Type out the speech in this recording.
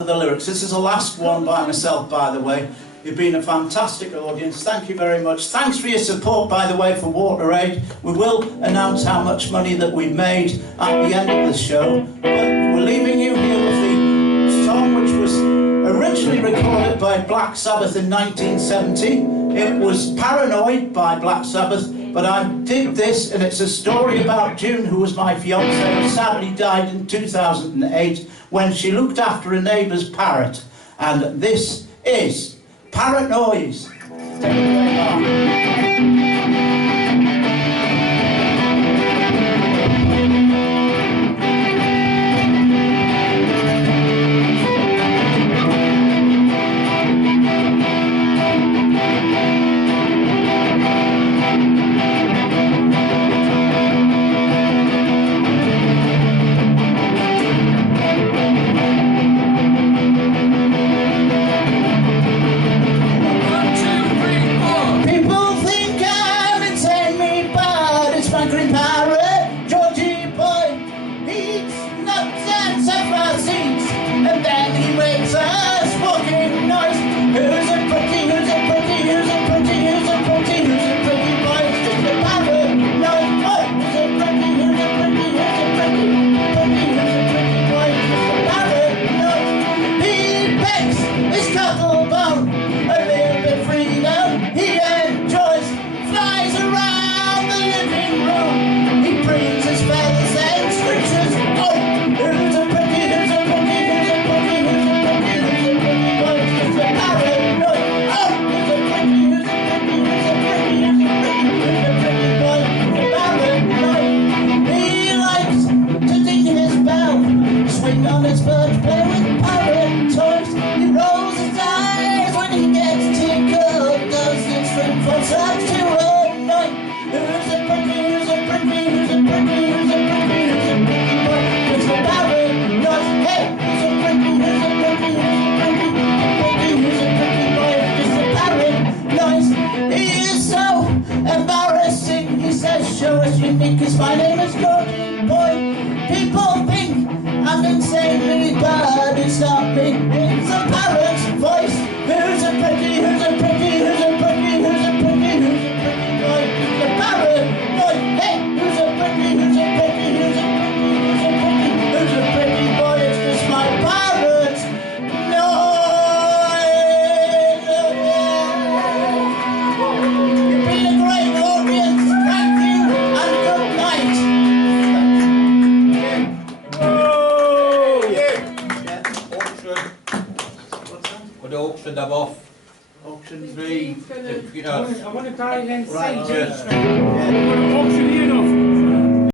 The lyrics. This is the last one by myself, by the way. You've been a fantastic audience. Thank you very much. Thanks for your support, by the way, for Water Aid. We will announce how much money that we've made at the end of the show. But we're leaving you here with the song which was originally recorded by Black Sabbath in 1970. It was Paranoid by Black Sabbath, but I did this, and it's a story about June, who was my fiancée, who sadly died in 2008 when she looked after a neighbour's parrot. And this is Parrot Noise. Take it away, Hart. My name is Georgie Boy. People think I'm insanely bad. It's not me, it's a parrot's voice. Who's a pretty, who's a pretty, who's a pretty, who's a pretty, who's a pretty boy? It's a parrot boy. Hey, who's a pretty, who's a pretty, who's a pretty, who's a pretty, who's a pretty boy? It's just my parrot's noise. You've been a great audience. Thank you and good night. Would auction them off? Auction 3. You know, I want to die then. Right, just. yeah.